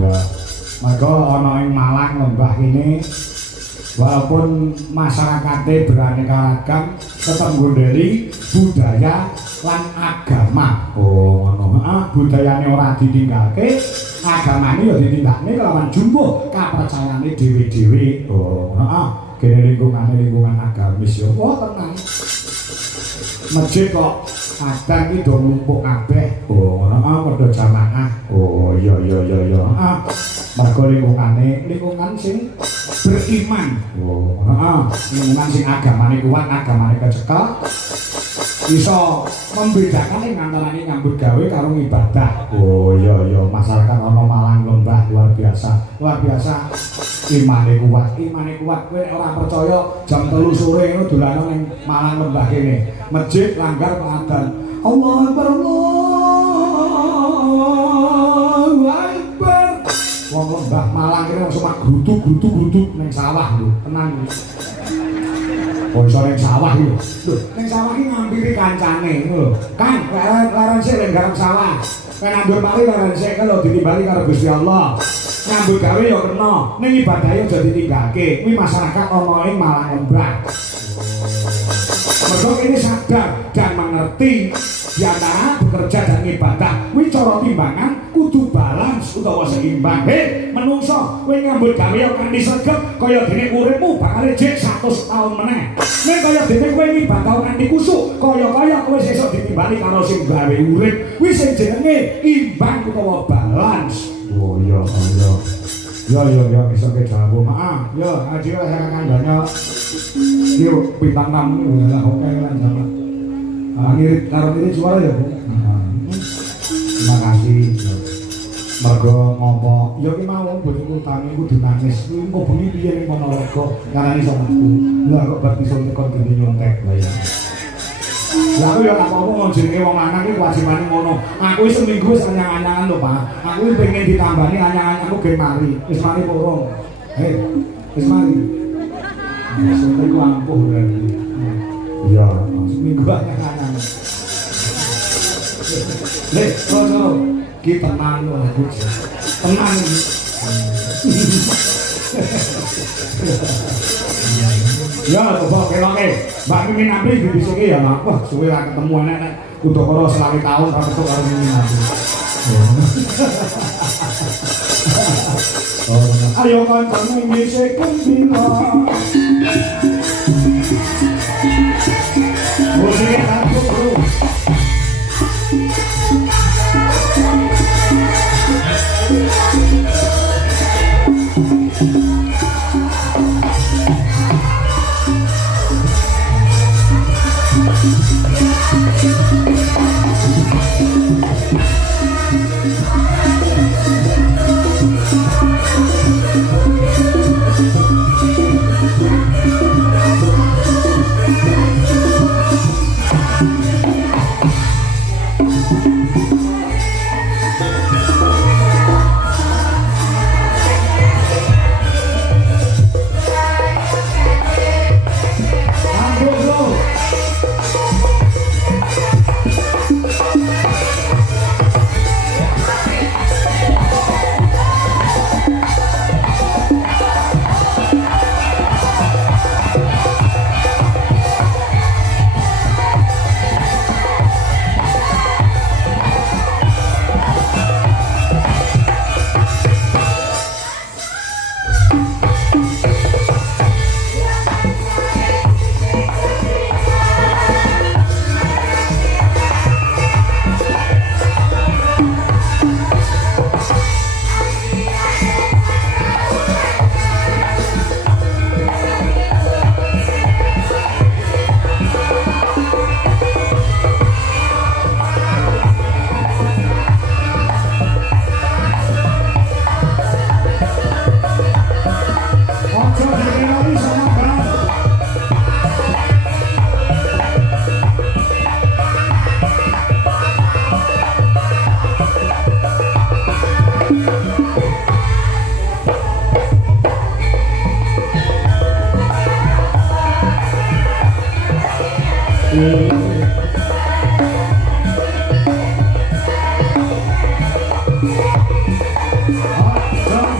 Ya. Maka ana ing Malang lembah ini walaupun masyarakatnya beraneka ragam tetap nggondheli budaya lan agama. Oh ngono. Budayane ora ditinggalke, agamane ya ditinggakne kelawan jumbo kapercayaane dhewe-dhewe. Oh ngono. Kene lingkungan agamis ya. Oh tenang. Masjid kok kadang iki do numpuk kabeh. Oh ngono. Padha jamaah. Oh iya. Mergo lingkungan sing beriman. Oh, lingkungan sing agamane kuat, agamane kecekel iso membedakan antara nyambut gawe karo ibadah. Oh iya masyarakat ana Malang lembah luar biasa. Imane kuat kowe ora percaya jam 3 sore ngono dolanan ning Malang lembah kene. Masjid langgar adzan. Allahu Akbar. Allahu Akbar. Wong lembah Malang kene wis mak grutuk ning sawah lho, tenang. Oh iso ning sawah lho. Lho, ning sawah iki ngampiri kancane lho. Kan leren sik ning garap sawah. Pen nandur mari leren sik lho ditimbali karo Gusti Allah. Nyambut gawe ya kena, ning ibadah aja ditinggalke. Kuwi masyarakat ana ing Malang lembah. Mergo ini sadar dan mengerti di antara bekerja dan ibadah kuwi cara timbangan kudu balance utawa seimbang. Menungso kowe nyambut gawe kanthi sregep kaya dene uripmu bakal jek 100 tahun meneh. Nek kaya dene kowe ibadah kanthi kusuk kaya kowe sesuk ditimbali karo sing gawe urip. Kuwi sing jenenge imbang utawa balance. Oh iya. Ya bisa ke jago. Maaf. Ya, aja saya kandanya. Yuk, bintang tamu ya oke lan sama. Ngirit karo ngirit suara ya, Bu. Terima kasih. Mergo ngopo, ya ki mau bojoku tani kudu nangis. Engko bengi piye ning Ponorogo ngarani sonoku. Lah kok bar iso tekon dene nyontek lah ya. Lah aku ya apa-apa ngonjenenge wong lanang iki kewajibane ngono. Aku wis seminggu wis anyang-anyangan lho, Pak. Aku pengen ditambani anyang-anyangku ge mari. Wis mari porong. Wis mari. Sampai ku ampuh berarti. Iya, seminggu anyang-anyangan. Lek, kono ki tenang lho, aku. Tenang iki. Ya, coba oke. Mbak Mimin Apri dibisiki ya, Mak. Wah, suwe ra ketemu enek Udakara selari tahun ra ketemu karo Mimin Apri. Ayo kancamu ngisik gembira. Musik aku bro.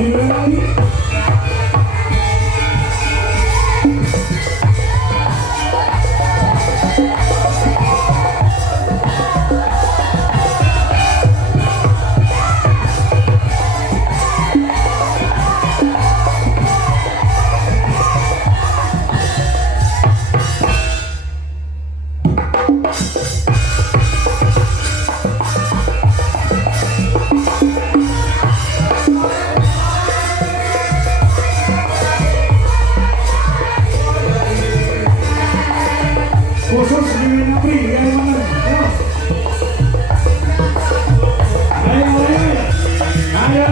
dilelani. Khusus di Napri, ya mana? Ayo, ayo, ayo.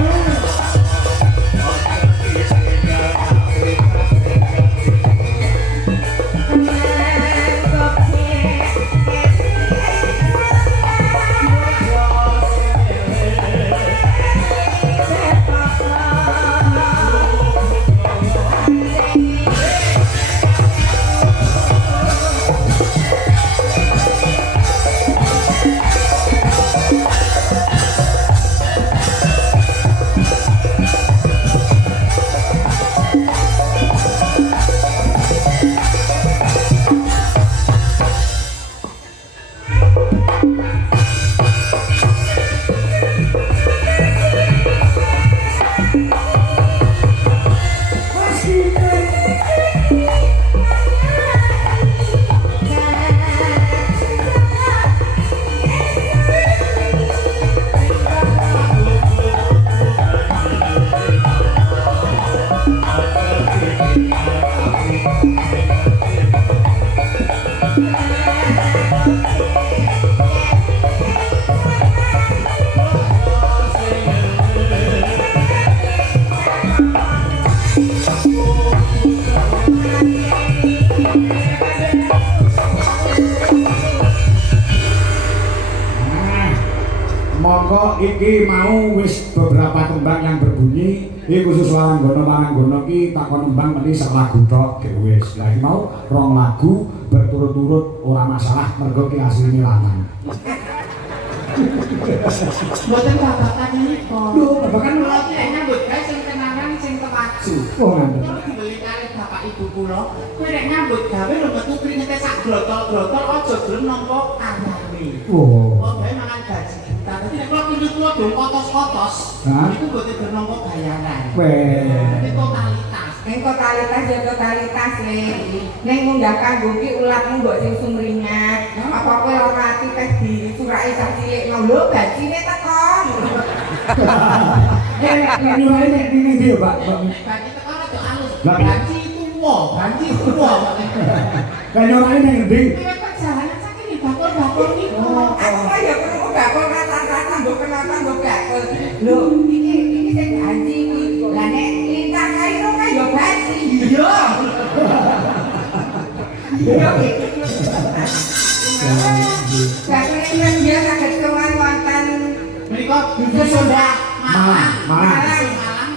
Monggo iki mau wis beberapa tembang yang berbunyi iki khusus Waranggono iki takon nembang meni sak lagu tok wis. Lah iki mau rong lagu berturut-turut ora masalah mergo ki asline lanang. Mboten babakan niko. Lho, babakan kula iki nyambut gawe sing tenanan sing tewaju. Oh, ngoten. Kula dibeli kali bapak ibu kula, kowe nek nyambut gawe lho metu kringete sak grotol-grotol aja gelem nampa kanane. Oh. Kok gawe mangan gaji. Dadi nek kula kudu tuwa dong kotos-kotos. Iku mboten gelem nampa bayaran. Weh. Iki totalitas. Ning totalitas ya totalitas le. Ning munggah kanggo ki ulatmu mbok sing sumringah. Apa kowe ora ati teh disurake sak cilik lho bajine teko. Nek nyurai nek ndi yo, Pak? Bagi teko rada alus. Lah, Banci tuwa. Nek nyurai nek ndi? Kowe kok jalanan saking di bakul-bakul niku. Aku ya perlu bakul rata-rata mbok kenapa mbok bakul. Lho iki sing banci iki. Lah nek lintang kairo kan ya banci. Iya. Iya. Bakul iki dia saged sowan wonten Mereka bisa sudah Malang.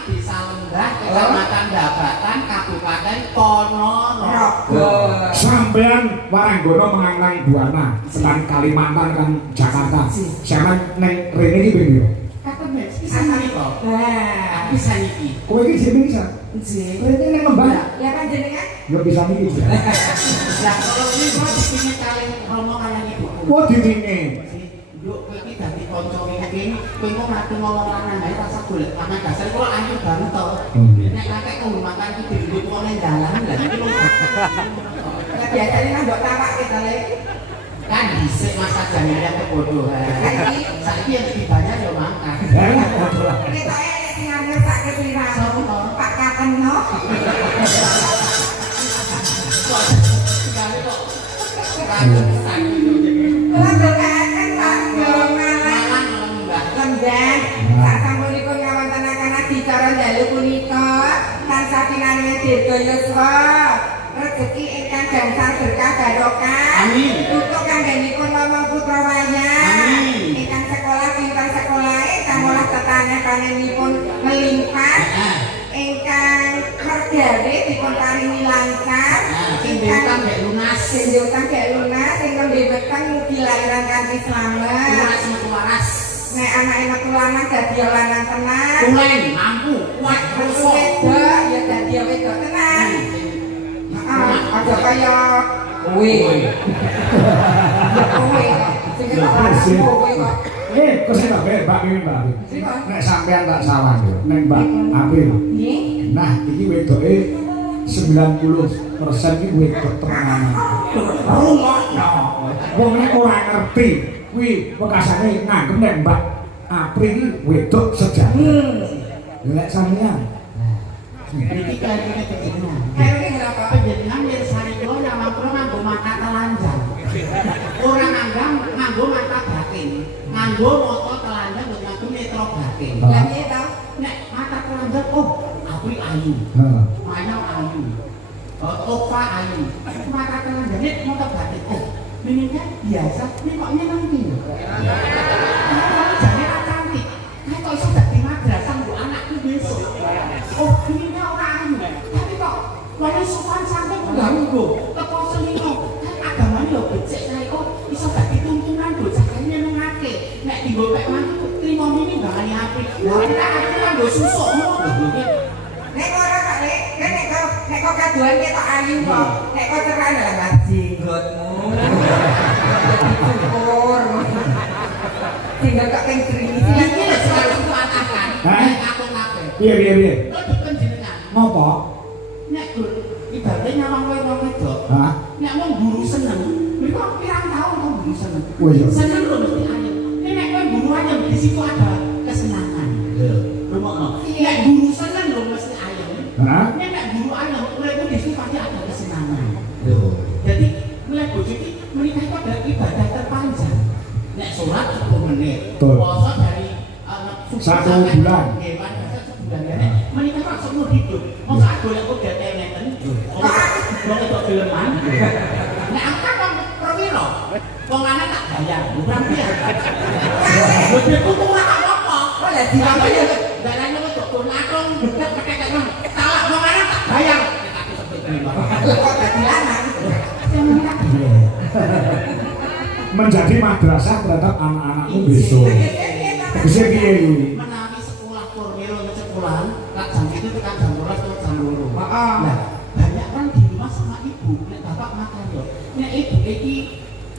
Desa Lenggah, Kecamatan Dabatan, Kabupaten Ponorogo. Sampean Waranggono menganang Buana, setan Kalimantan kan Jakarta. Sampean neng rene iki ben yo. Kata Mbak, bisa nih kok. Nah, Bisa niki. Kowe iki jeneng bisa. Nggih. Rene neng lembah. ya kan jenengan? Yo bisa niki. Lah kalau ini kok disini kalian romo kalian ibu. Wah ditinge. Yuk, kowe iki dadi kanca iki, kowe kok ngaku ngomong lanang ae rasa golek lanang dasar kula ayu banget to. Nek kakek kehormatan iki direbut wong nang dalan, lah iki lho. Ya biasanya kan mbok tapak kita le. Kan dhisik masa jaminan kebodohan. Saiki yang lebih banyak ya mangkat. Kita nek sing ngarep sak kepiran. Pak Kateno. Sekali kok. Rambut sakit yo jenenge. Kula doaken Pak Malang Malang lembah. Lembang. Sak sampunipun ngawontenaken adicara dalu punika tansah pinangange dirga yuswa. Rezeki ingkang gangsal berkah barokah. Amin. Untuk kanggenipun Momong Putra Wayah. Amin. Ingkang sekolah pinter sekolahe kamulah tetane panenipun melimpah. Ingkang mergane dipun paringi lancar. Sing diutang gak lunas. Sing diutang gak lunas, sing nembe weteng mugi lahiran kanthi slamet. Lunas metu waras. Nek anake metu lanang dadi lanang tenan. Tulen, mampu, kuat, wedok ya dadi wedok tenan. Aja kaya kowe. Kowe sing kowe kok. Kok sing tak Mbak Mimin Mbak. Nek sampean tak salah yo, nek Mbak April. Nggih. Nah, iki wedoke 90% iki wedok tenanan. Rumono. Wong nek ora ngerti kuwi wekasane nganggep nek Mbak April wedok sejati. Lek sampean. Iki kayaknya kejenengan. Kayaknya berapa? Penjenengan yen sari kula nyawang kula nganggo mata telanjang. Ora nganggo mata batin. Nganggo mata telanjang kok nganggo netra batin. Lah piye to? Nek mata telanjang Apri ayu. Heeh. Manyau ayu. Opa ayu. Mata telanjang nek mata batin. Ini kan biasa, ini kok nyenengin. Jane ra cantik. Nek kok iso dadi madrasah mbok anakku besok. Ini ora ayu. Tapi kok wong sopan santun ganggu. Teko selino. Kan agamane lho becik kae kok iso dadi tuntunan bocah kene nyenengake. Nek dienggo pek mantu trimo mini gangane apik. Lah aku kan nggo susuk ngono. Nek ora kok nek kok kaduan ketok ayu kok. Nek kok cerai lah jenggotmu. Syukur. Tinggal kok keng ceri. Iki lho selalu kuatakan. Nek aku kabeh. Piye? Kok penjenengan. Napa? Nek ibaratnya nyawang wong wedok. Hah? Nek wong guru seneng, niku pirang tahun wong guru seneng. Oh iya. Seneng lho mesti ayem. Nek kowe guru ayem di situ ada kesenangan. Rumokno. Nek guru seneng lho mesti ayem. Hah? Nek guru ayem, kowe di situ pasti ada kesenangan. Jadi mulai bojo iki menikah itu adalah ibadah terpanjang. Nek sholat 10 menit. Betul. Puasa dari Satu bulan. Nggih, puasa sebulan. Nek menikah kok seumur hidup. Mosok aku golek udah ngeten. Wong itu geleman. Nek aku kan wong perwira. Wong lanang tak bayar. Bukan piye. Wis kudu ora apa-apa. Kok lah dilampah ya. Dalane wis kok langsung kekek nang. Salah wong lanang tak bayar. Nek aku sebut geleman. Kok dadi lanang? Menjadi madrasah terhadap anak-anakmu besok. Tegese piye kuwi? Menawi sekolah formil sekolahan, lak jam itu tekan jam 12 atau jam 2. Heeh. Nah, banyak kan di rumah sama ibu, nek bapak makan yo. Nek ibu iki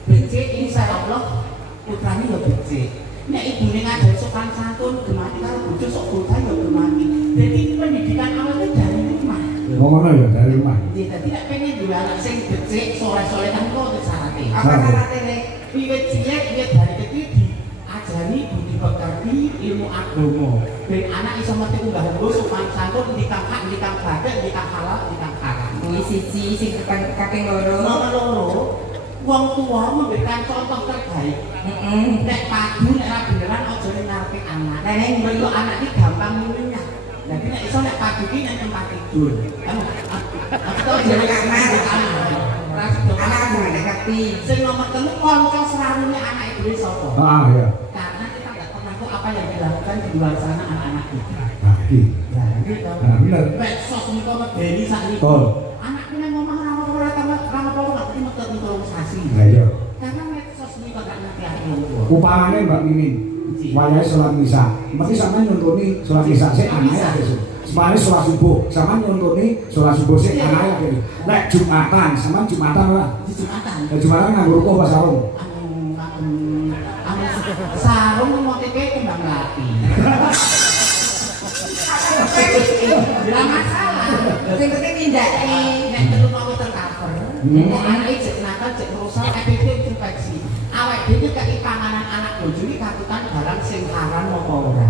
becik insyaallah putrane yo becik. Nek ibune ngajar sopan santun, gemati karo bojo sok bosan yo gemati. Jadi pendidikan awal itu dari rumah. Ngono ya dari rumah. Jadi nek pengen duwe anak sing becik, soleh-soleh kan kok syaratnya. Apa syaratnya nek? Wiwit cilik wiwit dari kecil diajari budi pekerti ilmu agama. Ben anak iso ngerti unggah ungguh sopan santun dikang hak, dikang badak, dikang halal, dikang haram. Kuwi siji sing kakek loro. Nomor loro, wong tua memberikan contoh terbaik. Nek padu nek ra beneran aja ning ngarepe anak. Nek nggo anak iki gampang mulinya. Jadi nek iso nek padu iki nek tempat tidur. Atau jeneng anak. Anak aku nek ngerti. Sing nomor 3 kanca serarune anak itu sapa? Ya. Karena kita nggak pernah tahu apa yang dilakukan di luar sana anak-anak kita. Lagi. Nah, gitu. Bener. Medsos niku medeni sak niku. Betul. Anak kena ngomong ora apa nggak metu sasi. Lah iya. Karena medsos niku gak ngerti aku. Upamane Mbak Mimin, wayahe sholat Isya. Mesti sampean nyontoni sholat Isya sik anake ya besok. Semare sholat subuh, sampean nyontoni sholat subuh sik anake ya besok. Lek Jumatan, sampean Jumatan ora? Di Jumatan. Lek Jumatan nganggo ruko apa sarung? Sarung motifnya kembang melati. Bila masalah. Sing penting nindakne. Nek telu mau tercover. Nek anak cek nakal cek rusak efektif infeksi. Awake dhewe kei panganan anak bojo iki katutan barang sing haram apa ora.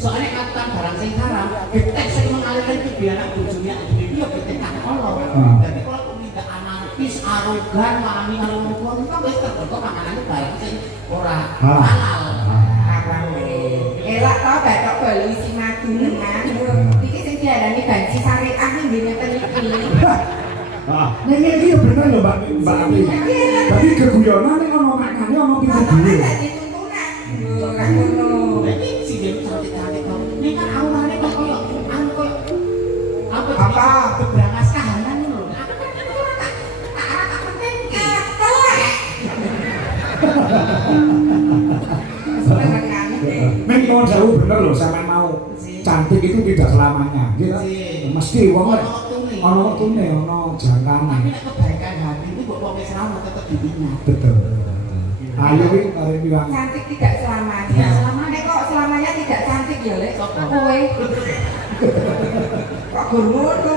Soalnya katutan barang sing haram, detek sing mengalirkan ke biar anak bojone iki yo detek kan Allah. Dadi kalau tidak anarkis, arogan, mami karo wong tuwa itu wis terbentuk panganane barang sing ora halal. Elak tau batok balu isi madu nengan. Iki sing diarani banci syariah ning ngeten iki. Nek iki yo bener lho Mbak Ami. Tapi keguyonan nek ono makane ono pintu dhewe. Dadi tuntunan. Lho ra ngono. Ini si dia cantik-cantik kok. Ini kan aurane kok koyo apa beberangas kahanan lho. Aku kan ora tak penting. Nek mau jauh bener lho sampean mau cantik itu tidak selamanya. Gitu. Mesti wong ono wektune, ono jangkane. Tapi nek kebaikan hati itu kok wong wis ra tetep diingat. Betul. Ayo iki kare bilang Cantik tidak selamanya. Tidak selamanya. Nek kok selamanya tidak cantik ya, Lek. Sopo? Kowe. Kok gur ngono?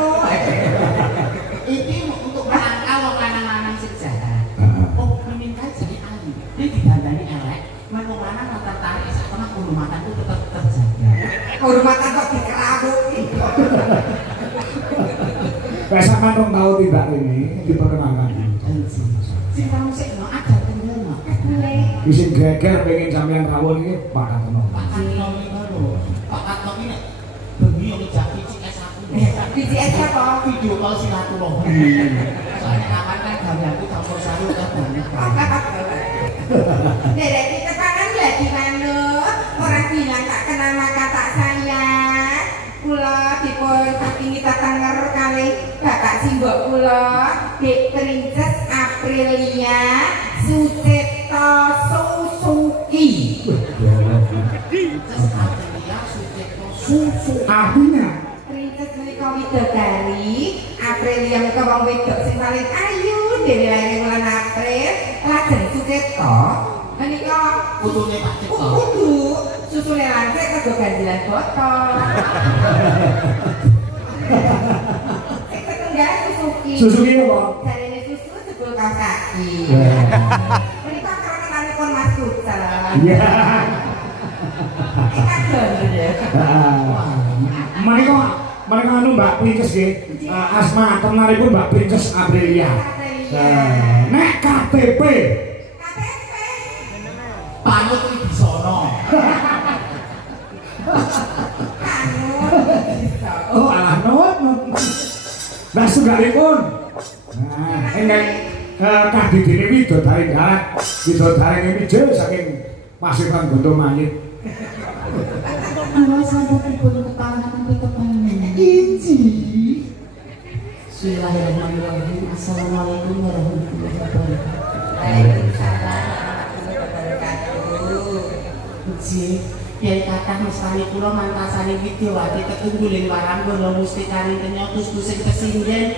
Iki untuk menangkal wong lanang-lanang sing jahat. Heeh. Oh, meminta jadi ahli. Ini didandani elek, men wong lanang ora tertarik sak tenan kehormatan itu tetap terjaga. Kehormatan kok dikerawuki. Kayak sampean rong tau tidak ini diperkenalkan. Sing kamu sik no ajar kendel. Isin geger pengen sampean rawon iki Pak Karno. Pak Karno iki lho. Pak Karno iki nek bengi yo ngejak VCS aku. VCS apa? Video call silaturahmi. Soalnya kawan kan gaweanku campur sari udah banyak. Dedek kita kangen lagi manuk. Orang bilang tak kenal maka tak sayang. Kula dipun saking tatanger kali bapak simbok kula Dek Princess Aprilia Sucipto Susuki. Terus Aprilia Sucipto Susu. Artinya Princess menika widodari, Aprilia menika wong wedok sing paling ayu dhewe lair wulan April. Lajeng Sucipto menika Putune Pak Cipto. kudu susune lancip kado ganjilan botol. Sing setunggal Suzuki. Suzuki apa? Jarine susu jebul kaos kaki. Menika kerenanipun Mas Kucel. Iya. Kita gondel. Mereka anu Mbak Princess nggih. Asma tenaripun Mbak Princess Aprilia. Nek KTP KTP. Panut iki disono. Anu bisa. oh alah not. Lah sunggalipun. Nah, enggal kadidene widodari darat. Widodari mijil saking Pasiran Gondo Mayit. Awas sampun kepalakan kepengen. Inji. Bismillahirrahmanirrahim. Assalamualaikum warahmatullahi wabarakatuh. Waalaikumsalam warahmatullahi wabarakatuh. Ji, yen kathah mestani kula mantasane Widyawati tetungguling Waranggono mustikane kenyotus sing kesinggen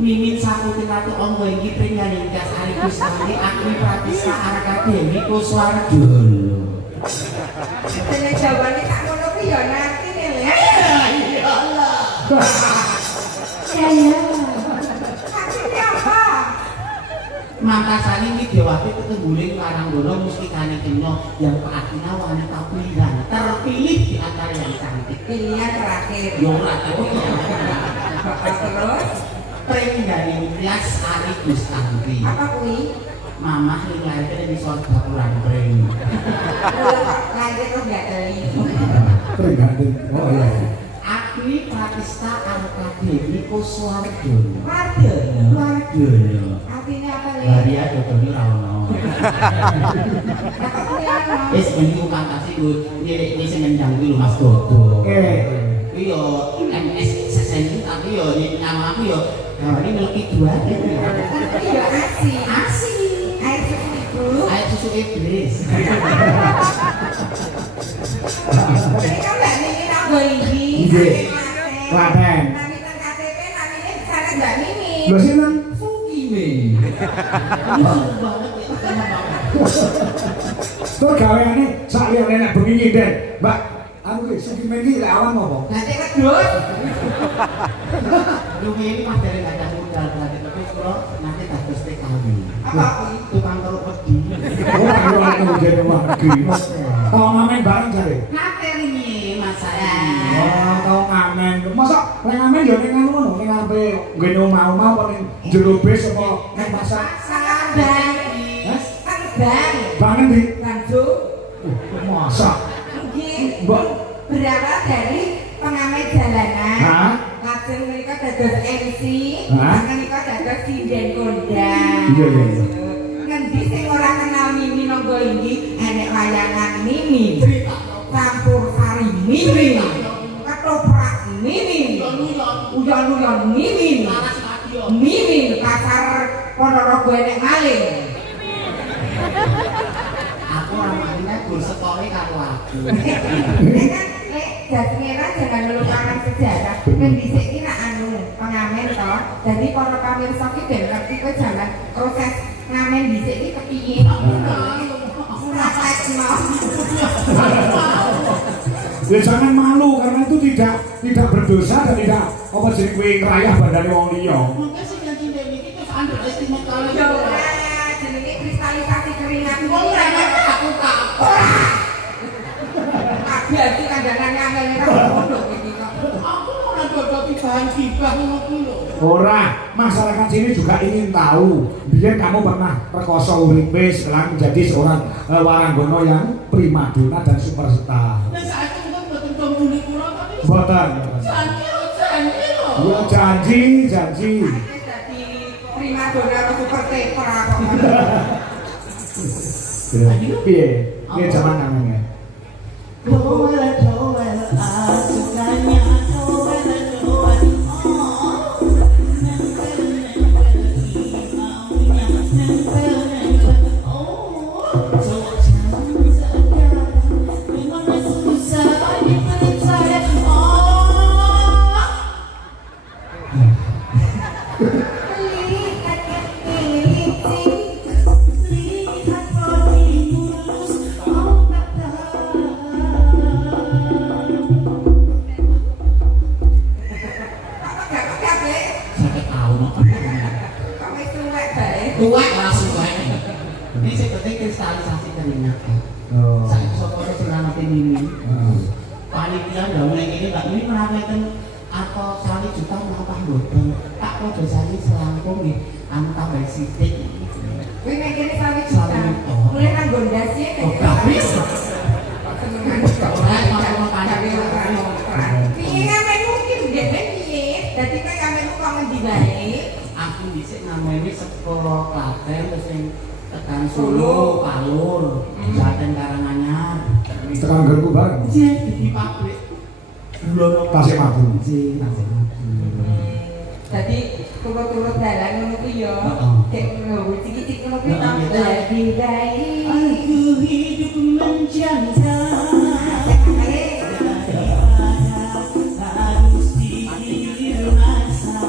mimin saputing ratu angga inggih pringganing kas ari Gustami Agni Pratista Arkadewi Kuswardono. Dene jawane tak ngono kuwi ya nanti ne, Lek. Ya Allah. Saya. Maksudnya apa? Mantasane Widyawati tetungguling Waranggono mustikane kenya yang Pak Agna wanita pilihan terpilih di antara yang cantik. Pilihan terakhir. Yo ora tapi Terus pringganing Tias Ari Gustami. apa kuwi? Mamah ning lairnya di sorga kurang pring. Lahir kok enggak teli. Tergantung. Oh iya. Agni Pratista Arkadewi Kuswardono. Wardono. Wardono. Artinya apa, Lek? Maria dodone ra ono. Apa kuwi ana? Wis mending ukang kasih ku nilai sing ngendang kuwi lho Mas Dodo. Kuwi yo MS sesen tapi yo nama aku yo ini miliki dua. Iya asih. Asih. Air susu ibu. Air susu iblis. Jadi kan Mbak Mimi nanggo iki. Nggih. Klaten. Nami teng KTP namine sana Mbak Mimi. Lho sinten? Suki me. Ini suku banget ya. Enak banget. Tur gaweane sak liyane nek bengi nyinden. Mbak, anu iki sentimen iki lek awan apa? Nanti kedut. Dulu ini mas dari nggak ada modal berarti tapi kalau nanti dapat TKW. Apa kuwi? Tukang kerupuk di. Oh, ayo anu jadi wagi. Tau ngamen bareng jare. Materi nih mas saya. Oh, tau ngamen. Masa lek ngamen ya ning anu ngono, ning arepe ngene omah-omah apa ning jero bis apa ning pasar. Bang. Kan bang. Bangen di. Banjo. Masa. Nggih. Mbak. Berawal dari pengamen jalanan. Hah? Lajeng mereka dados MC. Hah? Menika dados sinden kondang. Iya, iya. Ngendi sing ora kenal Mimi nanggo iki enek layangan Mimi. Campur sari Mimi. Ketoprak Mimi. Uyon-uyon Mimi. Mimi pasar Ponorogo enek maling. Aku ramahnya gur sekole karo aku. Nek kan lek jas merah jangan melupakan sejarah. Kan dhisik iki nak anu pengamen to. Jadi para pamirsa iki ben ngerti kowe jangan proses ngamen dhisik iki kepiye. Ya jangan malu karena itu tidak berdosa dan tidak apa jadi kowe ngrayah bandane wong liya. Mungkin sing janji dhewe iki terus underestimate kali. Yo jenenge kristalisasi keringat. Wong rene aku kapok. Berarti kandangan ngamen ora bodoh iki kok. Aku ora dodoti bahan gibah ngono kuwi lho. Ora, masyarakat sini juga ingin tahu. Biar kamu pernah rekoso uripe setelah menjadi seorang waranggono yang primadona dan superstar. Nek saiki kok mboten pembuli kula tapi Mboten. janji lho. Ya janji. Jadi primadona karo super taper kok. Piye? Piye zaman namanya? Doel aku tanya doel Tuwek langsung wae. Ini sing penting kristalisasi keringat. Saya sapa senang ati mimi. Panitia ndawuh ngene Mbak Mimi menawakan atau 1 juta menapa mboten. Tak kok dosane selangkung nggih anu tambah sithik. Kowe nek kene sawit juta. Mulai nang gondas ya. Oh, kabeh. Piye ngamenmu ki ndek piye? Dadi kowe ngamenmu kok ngendi wae? Aku dhisik ngameni sekolah Klaten terus ning tekan Solo, Palur, Klaten Karanganyar. Tekan gerku bareng. Di pabrik. Dulu Tasik Madu. Tasik Madu. Dadi turut-turut dalan ngono ku ya. Dek ngono cicik ngono ku Heeh, gitu. lebih baik. Aku hidup menjanda. Harus dirasa.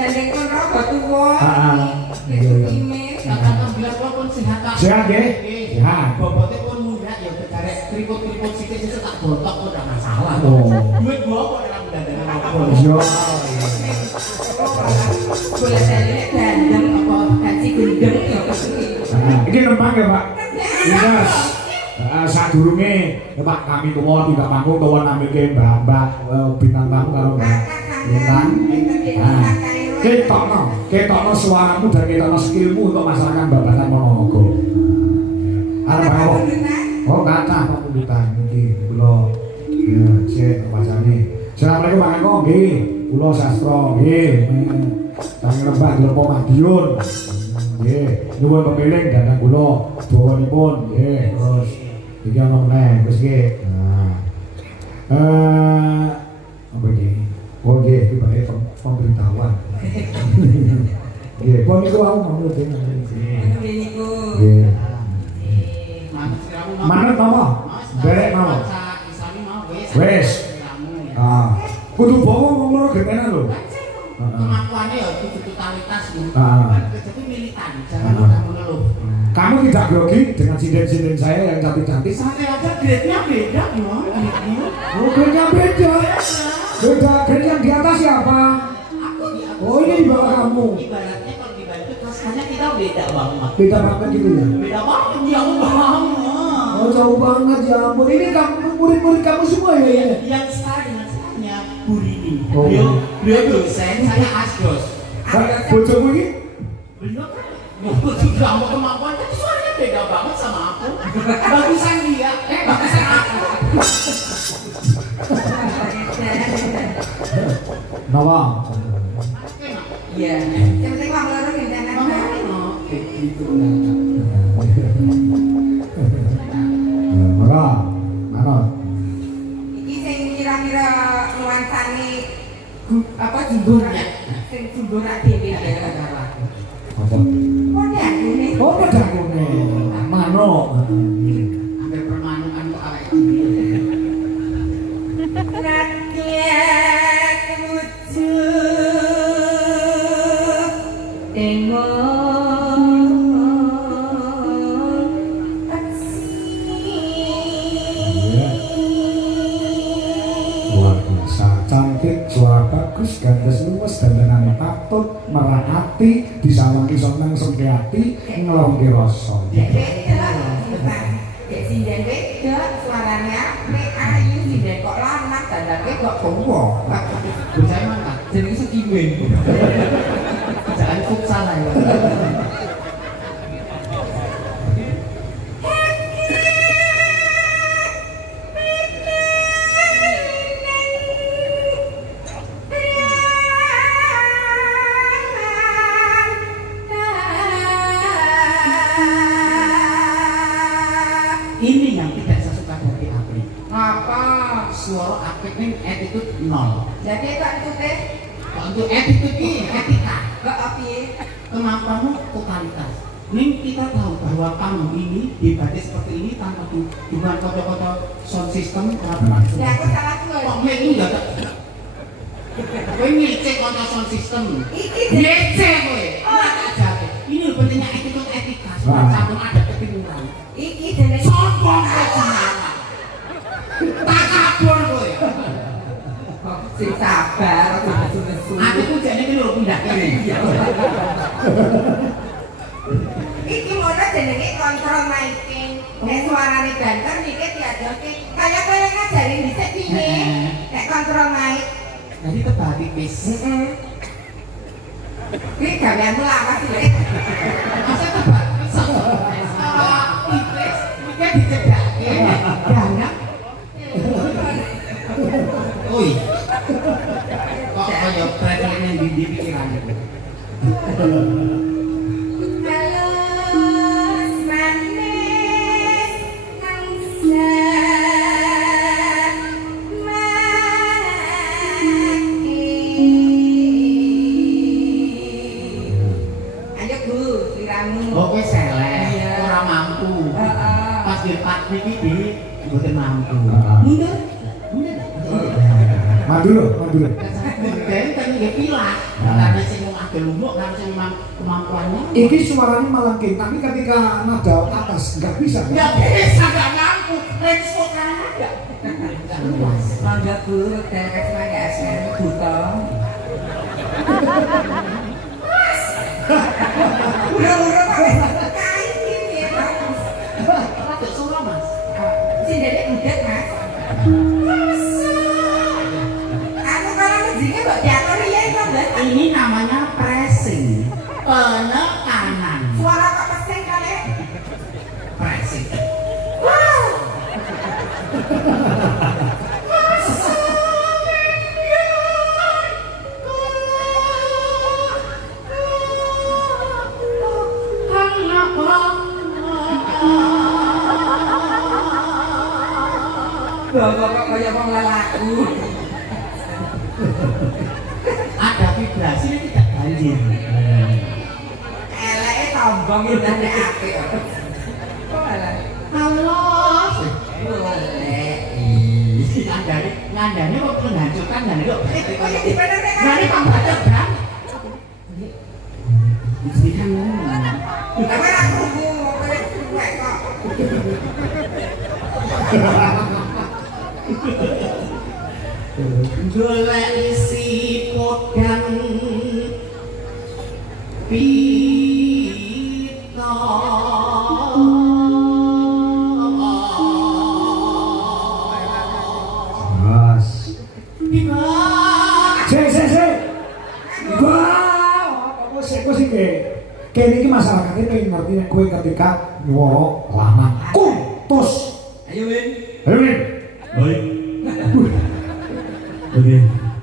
Gandeng kon rokok tuwa. Iya. Sehat nggih? Sehat. Bobote pun mundak ya bekarek tripod-tripod sithik sesuk tak botok kok ora masalah. Oh. Duit gua kok ora dandanan apa. Yo. Boleh dalile gandeng apa gaji gendeng ya kesuwi. Iki nempang ya, Pak. Yes. Sadurunge Pak kami tuwa tidak panggung tuwa namike Mbak bintang tamu karo Mbak Bintang. Ketokno suaramu dan ketokno skillmu untuk masyarakat Babakan Ponorogo. Arep apa? Oh, kathah pemundhutan iki kula. Ya, sik pasane. Assalamualaikum Pak Eko nggih. Kula sastra nggih. Kang Rembah Lepo Madiun. Nggih, nyuwun kepiling dhateng kula dawanipun nggih. Terus iki ana meneh wis nggih. Nah. Apa iki? Oh nggih, iki bae pemberitahuan. Nggih, kok niku aku mau dene. Niku. Nggih. Manut apa? Derek mau. Wes. Kudu bawa wong loro getenan lho. Kemampuannya ya kudu totalitas gitu. Jadi militan, jangan orang mengeluh. Kamu tidak grogi dengan sinden-sinden saya yang cantik-cantik? Santai aja, grade-nya beda gimana grade-nya? Oh, grade-nya beda. Beda, grade yang di atas siapa? Aku di atas. Oh, ini di bawah kamu. Ibaratnya kalau dibantu kelasnya kita beda banget. Beda banget gitu ya? Beda banget, jauh banget. Oh, jauh banget ya ampun. Ini kamu murid-murid kamu semua ya? Yang setara dengan saya, Burini. Oh. Beliau dosen, saya asdos. Bojomu ini? Beliau kan, juga mau kemampuan, tapi suaranya beda banget sama aku. Bagusan dia, bagusan aku. Nawa. Iya. Yang penting wong loro gendanan bae. Oke, gitu. Ora. Mana? Iki sing kira-kira nuansane apa jumburnya. Sing jumburak dhewe ya. Apa? Kok dagune? Oh, pedangune. Manuk. Hampir permanukan kok awake dhewe. Rakyat wujud tengok Luar biasa, cantik, suara bagus, gandes luwes, dandanane patut, merahati, disawangi seneng sengkeati, ngelongke rasa. Dek sinden wedok suaranya apik ayu sinden kok lanang dandake kok gowo. Bocah mana? Jenenge Sekimen. Jangan futsal ae. Ini yang tidak saya suka dari Apri. Apa? Suara Apri ini attitude nol. Jadi kok tute Kalau untuk attitude ini etika, kok piye? kemampuanmu totalitas. Nih kita tahu bahwa kamu ini dibatasi seperti ini tanpa dukungan kode-kode sound system peraturan. Ya aku salah tuh. Kok ini enggak ada? Kowe ngecek kode sound system. Iki Ngecek kowe. Ini loh pentingnya attitude etika. Sebab kamu ada ketimuran. iki jenenge Sombong kowe jenengan. Tak kabur kowe. sing sabar aja nesu-nesu. Aku ku jane iki lho pindah kene. Iki ngono jenenge kontrol miking. Nek suarane banter iki diadoke kaya kowe ngajari dhisik piye. Nek kontrol mic. Jadi terbalik wis. Heeh. Iki gaweanmu lawas iki. Masa terbalik sama. Iblis iki dicedhake. Banyak. Oi. Kok kaya traveling yang di pikiran. Halus manis nangsa mati. Ayo Bu, sliramu. Oke selek, Iya. ora mampu. Heeh. Pas di part niki di mboten mampu. Mundur. Mundur. Mandul, mandul. Dan tadi dia pilah. Karena sing mau ada lumuk, karena sing memang kemampuannya. Iki suaranya melengking, tapi ketika nada atas nggak bisa. Nggak bisa, nggak mampu. Range vokal ada. Nggak luas. Mangga Bu, derek semuanya asal buta. Udah kok kain gini ya, Mas. Rada solo, Mas. Sindene udet, Mas. Anu kalau mejine kok diatur ya itu, Mbak. Ini namanya pressing. Penekanan. Suara kok pesing kali. Pressing. Bapak kok kaya wong lelaku. Ada vibrasi yang tidak banjir. Eleke sombong indane apik. Kok malah Allah. boleh. Ngandani kok menghancurkan ngandani kok. Kok jadi bener nek Ngandani kok baca bang. Jadi kan ngomong. Tapi ra krungu kowe cuek kok. Golek isi podang pita. Mas. Tiba. Wah, apa sih ke? Kene iki masyarakatnya pengen ngerti berarti nek kowe ketika nyuwara lanang kutus. Ayo Win. Ayo Win. Baik. Oke,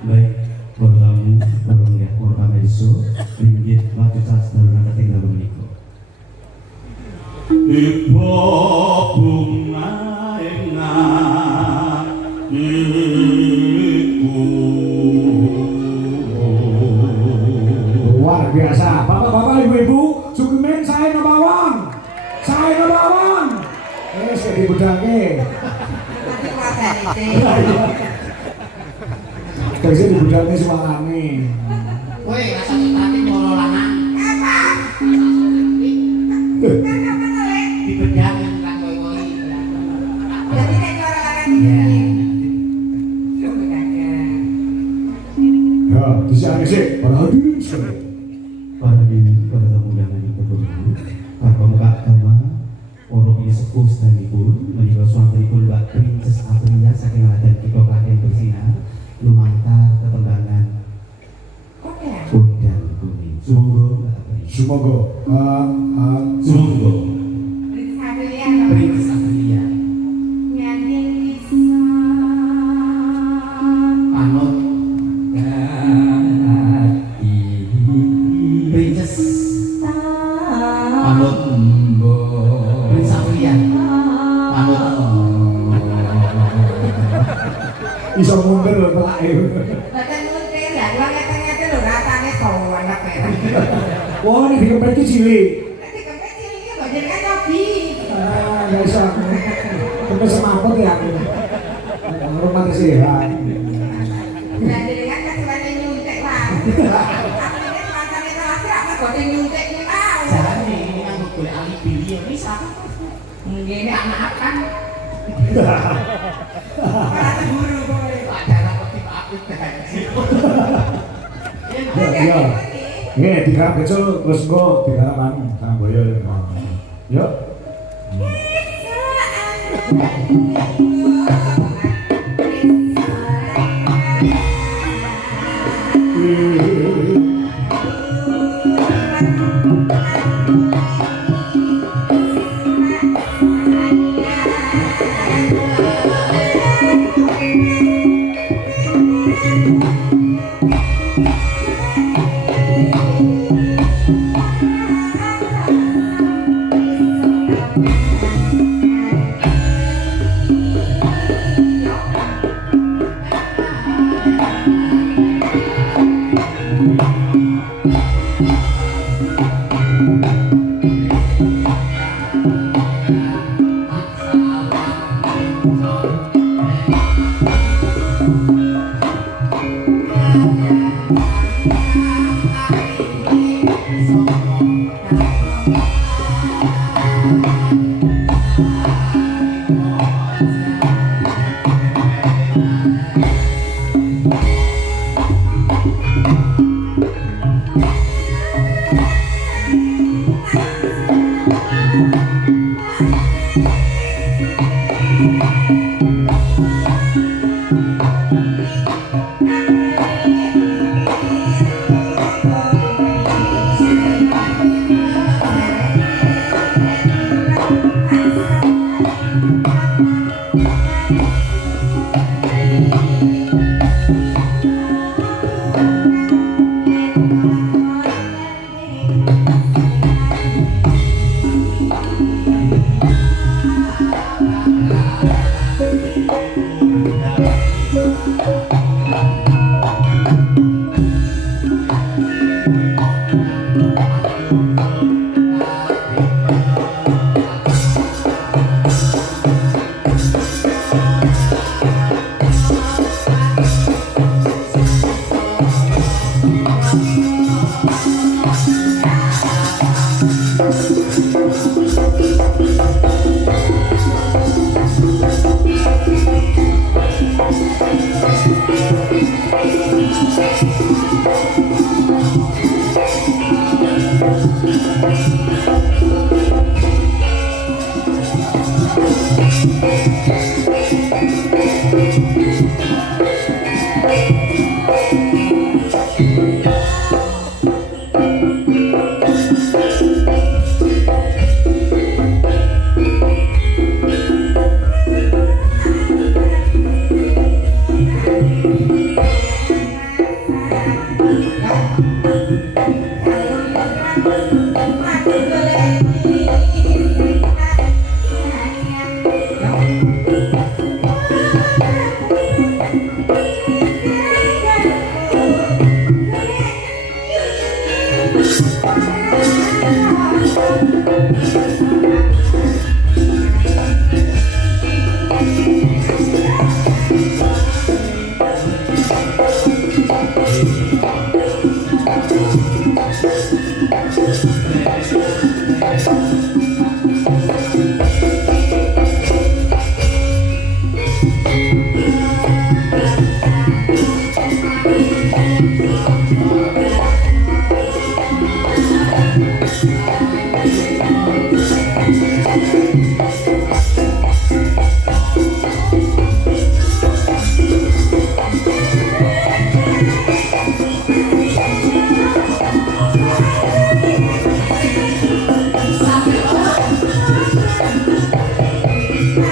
baik. Orang melihat orang itu ringgit waktu saat sedang tinggal menikah. Ibu bunga enggak ibu. Luar biasa. Bapak-bapak, ibu-ibu, Sukumen saya ngebawang. Saya ngebawang. Jadi budaknya. Nanti keluarga ini. Terus di budaknya suarane. Woi, rasa citati moro lanang. Apa? Eh, Kenapa noleh? Dibedangin kan woi-woi. Jadi nek orang lanang Iya. iki. Yo bedakan. Ya, disana sih. Para hadirin sekalian. Para diri pada tamu yang lagi berhubung tanpa muka agama orang ini sepuh sedangipun menikah suamanipun Mbak Princess Aprilia saking Raden Kito Klaten bersinar lumantar ketembangan Oke. Udang kuning sumangga Mbak Aprilia Semoga sumangga Princess Aprilia lho. Princess Aprilia Nyanyi bisa. Panut. Princess Panut. Princess Aprilia. Panut. bisa mundur lho telake. Badan muntir ya, uang ngeten-ngeten lho ratane sowan anak merah. Wah, ini dikempet iki cilik. Nanti kempet ciliknya kok jenengan nyobi. Ah, enggak bisa. Kempet semaput ya aku. Rumah sehat. Nah, jenengan kesuwane nyuntik wae. Asline pancane telas ra kok nyuntik ki wae. Jangan nih, ini kan boleh alibi dia bisa. Ngene anak akan Ora ora teburu kowe. Padahal aku tipe aku gaji. Ya. Nggih, digarap becul terus engko digarap anu Samboyo. Yuk. Iya.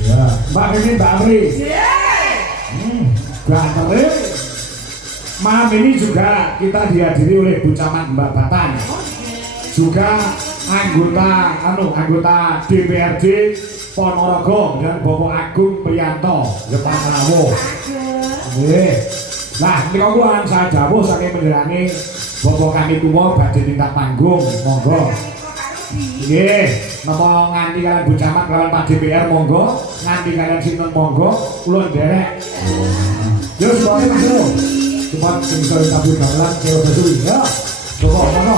Ya, Mbak ini Mbak Amri. Ganteng. Malam ini juga kita dihadiri oleh Bu Camat Mbak Batan. Juga anggota DPRD Ponorogo dan Bapak Agung Priyanto Jepang Rawo. Nggih. Nah, menika kuwi saya dawuh saking panjenengane Bapak kami tuwa badhe tindak panggung, monggo. Nggih, napa nganti kalian Bu Camat kalian Pak DPR monggo, nganti kalian sinten monggo, kula nderek. Yo semuanya masuk. Cepat sing iso tabu gamelan karo besuwi ya. Coba mana?